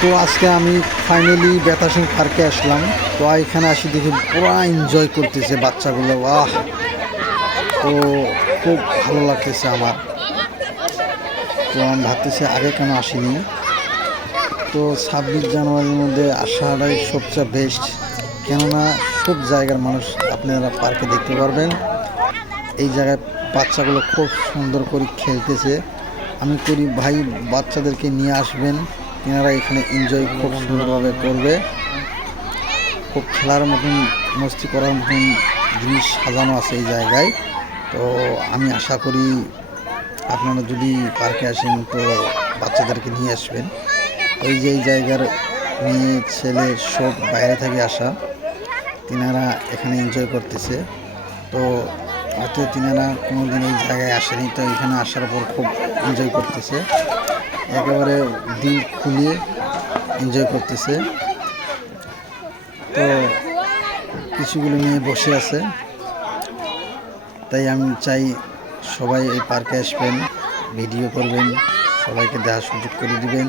তো আজকে আমি ফাইনালি বেতাসিং পার্কে আসলাম। তো এখানে আসি দেখি পুরা এনজয় করতেছে বাচ্চাগুলো। বাহ, তো খুব ভালো লাগতেছে আমার। তো আমি ভাবতেছি আগে কেন আসিনি। তো 26 জানুয়ারির মধ্যে আসাটাই সবচেয়ে বেস্ট, কেননা সব জায়গার মানুষ আপনারা পার্কে দেখতে পারবেন। এই জায়গায় বাচ্চাগুলো খুব সুন্দর করে খেলতেছে। আমি করি ভাই, বাচ্চাদেরকে নিয়ে আসবেন, তেনারা এখানে এনজয় খুব সুন্দরভাবে করবে। খুব খেলার মতন, মস্তি করার মতন জিনিস সাজানো আছে এই জায়গায়। তো আমি আশা করি আপনারা যদি পার্কে আসেন তো বাচ্চাদেরকে নিয়ে আসবেন। এই যে এই জায়গার মেয়ে ছেলে সব বাইরে থেকে আসা, তিনারা এখানে এনজয় করতেছে। তো হয়তো তিনারা কোনোদিন এই জায়গায় আসেনি, তো এখানে আসার পর খুব এনজয় করতেছে, একেবারে দিল খুলে এনজয় করতেছে। তো কিছুগুলো নিয়ে বসে আছে, তাই আমি চাই সবাই এই পার্কে আসবেন, ভিডিও করবেন, সবাইকে দেখার সুযোগ করে দিবেন।